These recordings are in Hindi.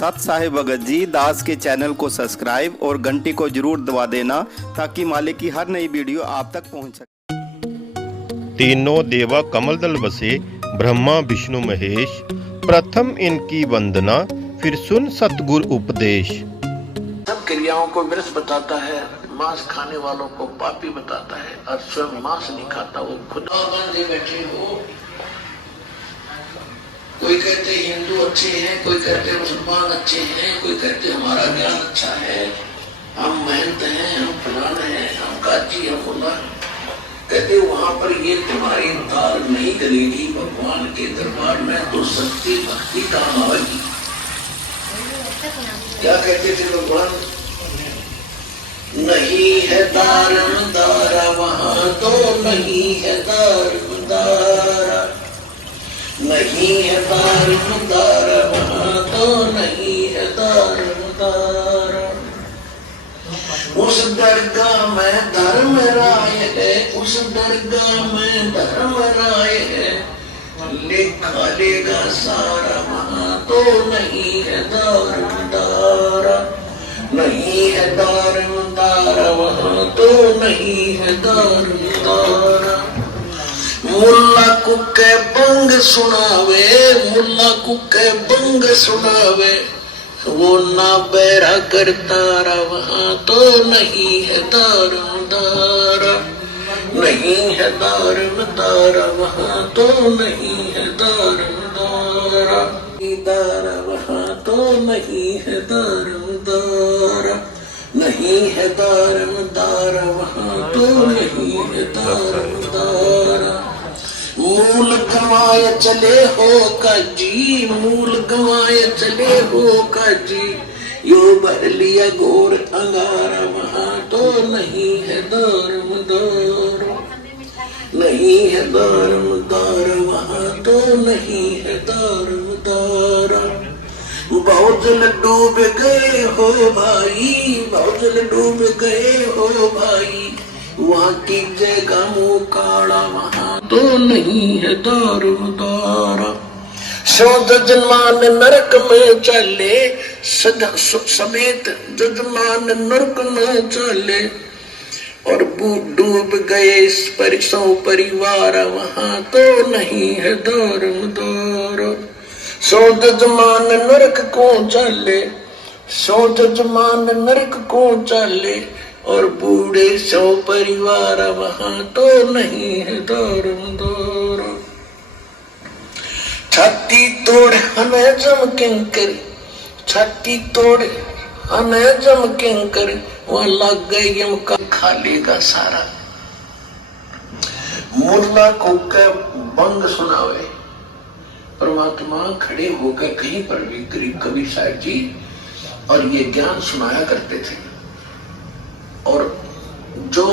सत साहिब भगत जी दास के चैनल को सब्सक्राइब और घंटी को जरूर दबा देना ताकि मालिक की हर नई वीडियो आप तक पहुंच सके। तीनों देवा कमल दल बसे, ब्रह्मा विष्णु महेश, प्रथम इनकी वंदना, फिर सुन सतगुरु उपदेश। सब क्रियाओं को व्यर्थ बताता है, मांस खाने वालों को पापी बताता है, और स्वयं मांस नहीं खाता वो खुद बांधे बैठे हो। कोई कहते हिंदू अच्छे हैं, कोई कहते मुसलमान अच्छे हैं, कोई कहते हमारा ज्ञान अच्छा है, हम महंत हैं, हम फलान हैं, हम काजी, हम मुल्ला। कहते वहां पर ये तुम्हारी उद्धार नहीं करेगी भगवान के दरबार में, तो सच्ची भक्ति काम आएगी। क्या कहते थे भगवान? नहीं है दारम दारा वहां तो नहीं है दारम दारा, नहीं है दारम दारा वहां तो नहीं है दारम दारा। उस दरगाह में धर्म राय है, उस दरगाह में धर्म राय है, लिखा लेगा सारा वहां तो नहीं है दारम दारा, नहीं है दारम दारा वहां तो नहीं है दारम दारा। मुल्ला कुके बंग सुनावे, मुल्ला कुके बंग सुनावे, वो ना बैरा करता रहा वहां तो नहीं है दारम दारा, नहीं है दारम दारा वहां तो नहीं है दारम दारा, दारा वहां तो नहीं है दारम दारा, नहीं है दारम दारा वहां तो नहीं है दारम दारा। मूल गवाए चले हो काजी, मूल गवाए चले हो काजी, यो भर लिया घोर अंगारा वहां तो नहीं है दारम दारा, नहीं है दारम दारा वहां तो नहीं है दारम दारा। बाउजल डूब गए हो भाई, बाउजल डूब गए हो भाई, वहाँ की जगह मुँह काड़ा वहां तो नहीं है दारम दारा। सो जजमान नरक में चले, समेत जजमान नरक में चले, और डूब गए सौ परिवार वहां तो नहीं है दारम दारा। सो जजमान नरक को चले, सो जजमान नरक को चले, और बूढ़े सौ परिवार वहां तो नहीं है दारम दारा। छाती तोड़ हमें जम किंकर, छाती तोड़ हमें जम किंकर, वहां लग गए यम का खा लेगा सारा। मुल्ला को के बंग सुनावे, परमात्मा खड़े होकर कहीं पर भी गरीब कबीर साहब जी और ये ज्ञान सुनाया करते थे। और जो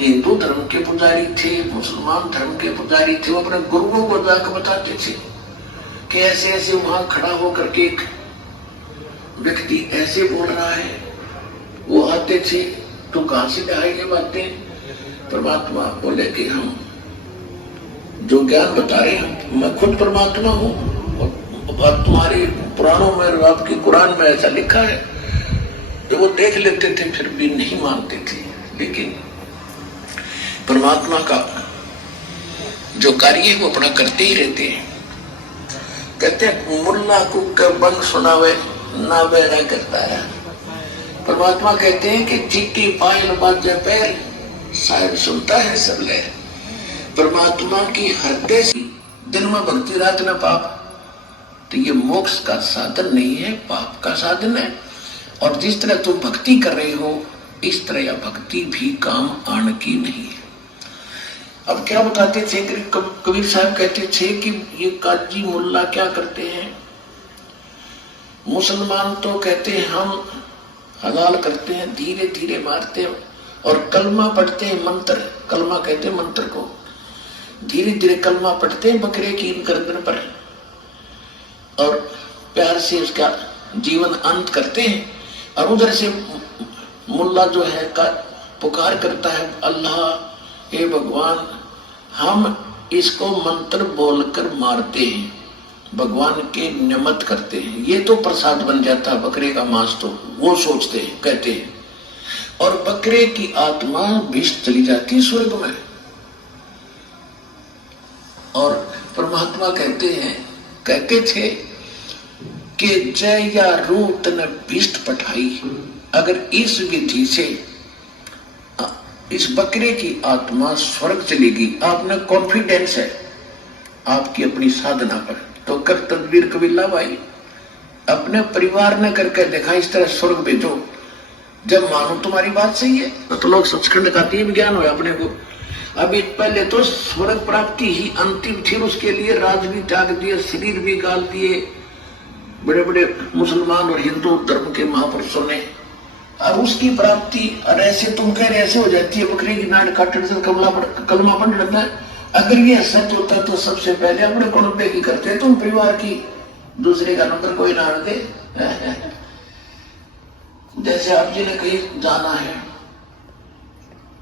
हिंदू धर्म के पुजारी थे, मुसलमान धर्म के पुजारी थे, वो अपने गुरुओं को जाकर बताते थे कि ऐसे ऐसे वहां खड़ा होकर के एक व्यक्ति ऐसे बोल रहा है। वो आते थे, तो कहां से आई ये बातें? परमात्मा बोले कि हम जो ज्ञान बता रहे हैं, मैं खुद परमात्मा हूँ, और तुम्हारे पुराणों में, आपके कुरान में ऐसा लिखा है। तो वो देख लेते थे, फिर भी नहीं मानते थे। लेकिन परमात्मा का जो कार्य है वो अपना करते ही रहते हैं। कहते हैं मुल्ला को बंग सुनावे ना बैरा करता है। परमात्मा कहते हैं कि चीटी पायल बाजे पैर, साहिब सुनता है सब लहर। परमात्मा की हृदय से दिन में भक्ति रात में पाप, तो ये मोक्ष का साधन नहीं है, पाप का साधन है। और जिस तरह तुम भक्ति कर रहे हो, इस तरह यह भक्ति भी काम आने की नहीं है। अब क्या बताते थे कबीर साहब? कहते थे कि ये काजी मुल्ला क्या करते हैं, मुसलमान तो कहते हैं हम हलाल करते हैं, धीरे धीरे मारते हैं, और कलमा पढ़ते हैं, मंत्र, कलमा कहते हैं मंत्र को, धीरे धीरे कलमा पढ़ते हैं बकरे की गर्दन पर, और प्यार से उसका जीवन अंत करते हैं। और उधर से मुल्ला जो है का पुकार करता है, अल्लाह, हे भगवान, हम इसको मंत्र बोलकर मारते हैं, भगवान के निमित्त करते हैं, ये तो प्रसाद बन जाता है बकरे का मांस, तो वो सोचते हैं, कहते हैं। और बकरे की आत्मा विष चली जाती है स्वर्ग में। और परमात्मा कहते थे कि जय या रूत ने भीष्ट पठाई। अगर इस विधि से इस बकरे की आत्मा स्वर्ग चलेगी, आपने कॉन्फिडेंस है आपकी अपनी साधना पर, तो कर तदबीर कबीला भाई, अपने परिवार ने करके देखा, इस तरह स्वर्ग भेजो। जब मानो तुम्हारी बात सही है तो लोग सचखंड का तीन ज्ञान हो अपने को। अभी पहले तो स्वर्ग प्राप्ति ही अंतिम थी, उसके लिए राज भी त्याग दिए, शरीर भी गाल दिए बड़े बड़े मुसलमान और हिंदू धर्म के महापुरुषों ने। अब उसकी प्राप्ति और ऐसे तुम कह रहे ऐसे हो जाती है, बकरी की नाड़ काटने से कलमा पढ़ लेता है। अगर ये सच होता तो सबसे पहले अपने कुटुंबे की करते, तुम परिवार की, दूसरे का नंबर कोई ना दे। जैसे आप जी ने कहीं जाना है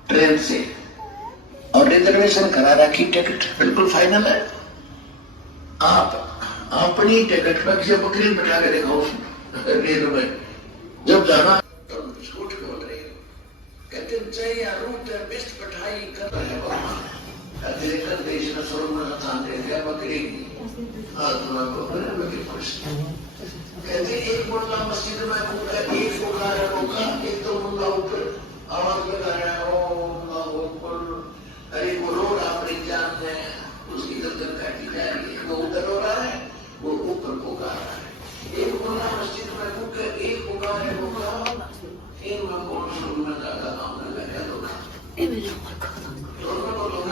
ट्रेन से और रिजर्वेशन करा रखी, टिकट बिल्कुल फाइनल है, आप अपनी टिकट पर किसी बकरी बैठा के देखो रेल में, जब जाना तो बिस्कुट खोल रहे हो, कहते चाहिए बेस्ट पठाई कर रहे हो, कर देश में स्वर्ग में स्थान दे दिया बकरी आत्मा को, बकरी खुश। कहते एक मुल्ला मस्जिद में घूमता, एक पुकार रोका, एक तो मुल्ला ऊपर आवाज लगा रहा है, ओ अल्लाहू अकबर, अरे वो रो रहा अपनी जान में, उसकी गर्दन काटी जा रही है, वो उधर रो रहा है, वो ऊपर पुकार रहा है। एक मुल्ला मस्जिद में घूमकर एक पुकार रोका, इनमें कौन शुरू में ज्यादा काम न लगा लोग, दोनों को लोग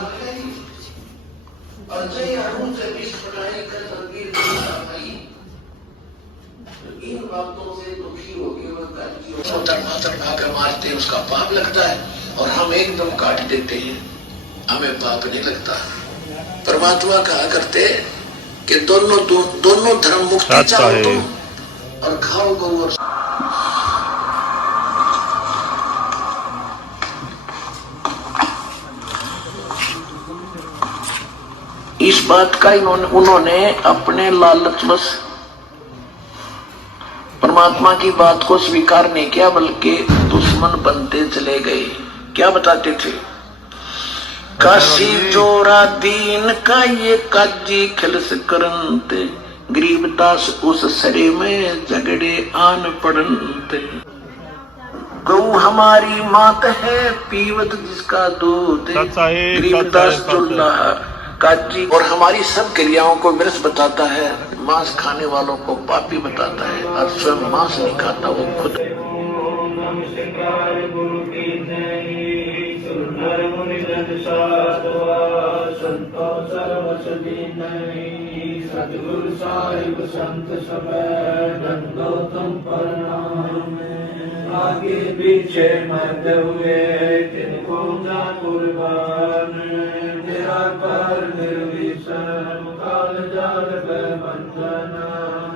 और जय अरुण से विष पढ़ाई कर तदबीर भाई। इन बातों से दुखी होकर भाकर मारते हैं, उसका पाप लगता है, और हम एकदम काट देते हैं, हमें पाप नहीं लगता। परमात्मा कहा करते कि दोनों धर्म मुक्ति चाहो तुम और खाओ गौ और इस बात का उन्होंने अपने लालचवश परमात्मा की बात को स्वीकार नहीं किया, बल्कि दुश्मन बनते चले गए। क्या बताते थे? काशी चोरा दीन का ये काजी खिलस करनते, गरीबदास उस सरे में झगड़े आन पड़नते। गौ हमारी मात है पीवत जिसका दूध, गरीबदास चुल्ला काजी। और हमारी सब क्रियाओं को विरस बताता है, मांस खाने वालों को पापी बताता है, और स्वयं मांस नहीं खाता वो खुद। सतगुरु साहिब संत सब दंडोतम प्रणाम, आगे पीछे मत हुए तिनको ना कुर्बान, निराकार निर्विशन काल जाल बंधन,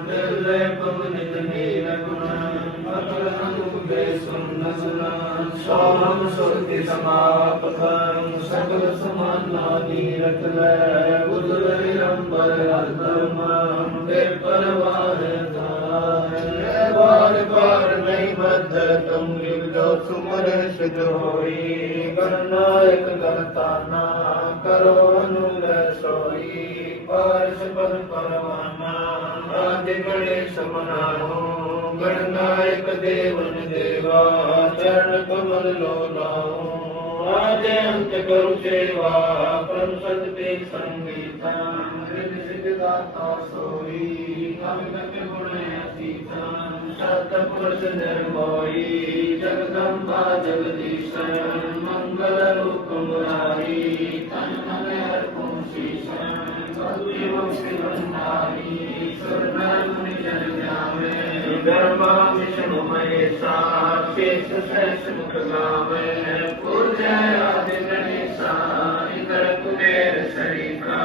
निर्लय पवनित नीलगुण अकल अनुपे सुन्न सुना, सोहम सुरति समापकं सकल समाना नीरत लय, उदय अंबर हरदम दे परवार धाय। बार बार नहीं बद्ध तुम लिखो सुमर सिद्ध होई, गणनायक गणताना करो अनुलय सोई, पारस पद परवाना आदि गणेश मनाओ, गणनायक देवन देवा चरण कमल लो लाओ, आज अंत करू सेवा परम सत्य संगीता, सिद्धाता सोई अमित गुण अतीता, सतपुरुष निर्मोही जगदम्बा जगदीश, मंगल रूप मुरारी तन मन अर्पण शीश, भक्ति मुक्ति भंडारी सुरनर मुनि जन जावे, ब्रह्मा विष्णु महेशा शेष सहस्र मुख गावे, पूज्य आदि गणेशा इतर कुबेर सरिका,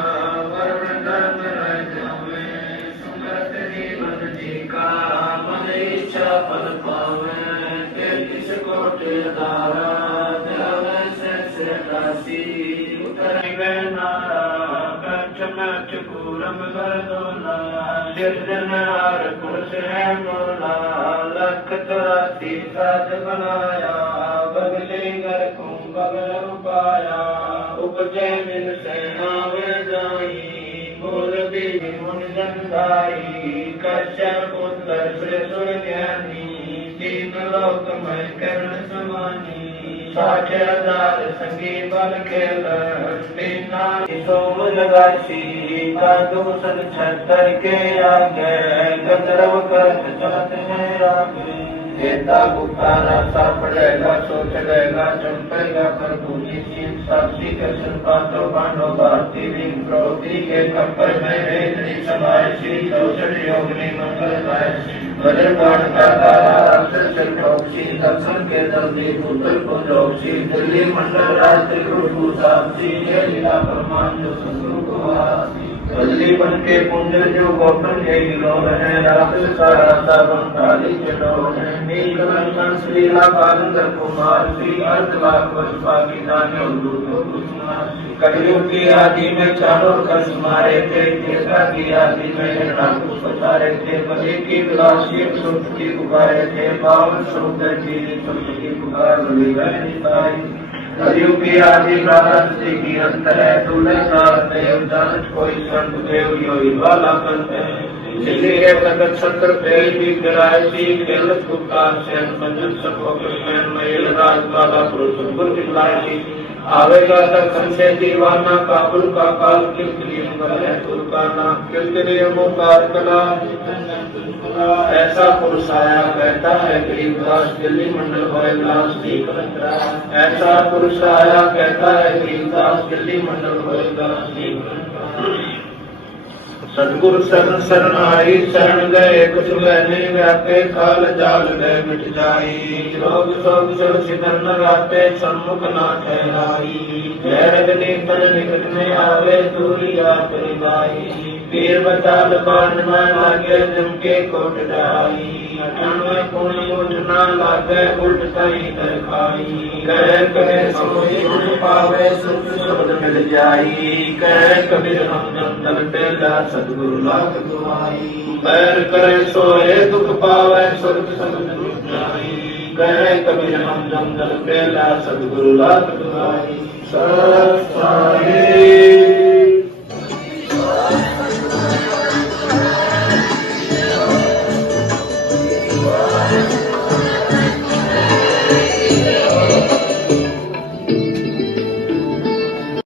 वरुण धर्म राय जावे, सुमरत जीवन जी का मन इच्छा फल पावे, तेतीस कोटि धारा ध्यान सहस्र राशि, उतर नारा कंठ में चकूरम गर्दोला सिरजनहार पुरुष है मोला लख 84 साध बनाया बगले घर को बगल पाया उपजे मिल से आवे जाई मूल भी मुन जंदाई कश्यप पुत्र श्रेष्ठ ज्ञानी तीन लोक में कर्ण समानी 60,000 संगी बल खेल बिना सोम लगासी कादू सन 76 के आगे गंधर्व करत चलत है रागे देता गुप्तारा सा पड़ेगा सोच लेगा चंपेगा पर पूजी सीन साक्षी कृष्ण पांचों पांडव भारती लिंग द्रौपदी के कपर में रेतनी समाय श्री कौशल योगिनी मंगल गाय वज्रपाण का तारा राक्षस ठोक्सी दक्षिण के दलदीप उत्तर को जोक्सी दिल्ली मंडल राज त्रिकुट साक्षी ये लीला प्रमाण जो शत्रु को हासी बदली बन के पुंज जो गौतम यही लोग हैं राक्षस का रास्ता बंगाली के लोग हैं नीलकंठ कंस लीला कालंदर कुमार श्री अर्धलाख वर्ष पाकिस्तान कलयुग की आदि में चारों कस मारे थे त्रेता की आदि में डाकू पसारे थे बलि की विलासी सुख की पुकारे थे पावन समुद्र की की पुकार बलि कलयुग की आदि प्रारंभ की अंत है तुले सार देव जानत कोई संत देव योगी वाला कंत है इसलिए तगत सत्र पेल भी गिराए थी केलत कुप्तान सेन पंजन सको कृष्ण मयल राज वाला पुरुष गुरु दिखलाए थी आवेगा तक कंसे दीवाना काबुल का काल किलकिलियम है तुलकाना किलकिलियम कार कला ऐसा पुरुष आया कहता है गरीबदास दिल्ली मंडल भय विलास ऐसा पुरुष आया कहता है गरीबदास दिल्ली मंडल भय विलास सतगुरु शरण शरण आई शरण गए कुछ बहने व्यापे काल जाल गए मिट जाई रोग शोक सब सिदन लगाते सम्मुख ना ठहराई जय रजनी तन निकट में आवे दूरी याद रिदाई पीर बचाल बाण न लागे जमके कोट जाई अठानवे पुण्य मुझ न लागे उल्ट कहीं कर खाई कह करे सोई उठ पावे सुख शब्द मिल जाई कह कबीर हम जंगल बेला सतगुरु लाख दुआई बैर करे सोए दुख पावे सुख शब्द मिल जाई कह कबीर हम जंगल बेला सतगुरु लाख दुआई सत साहिब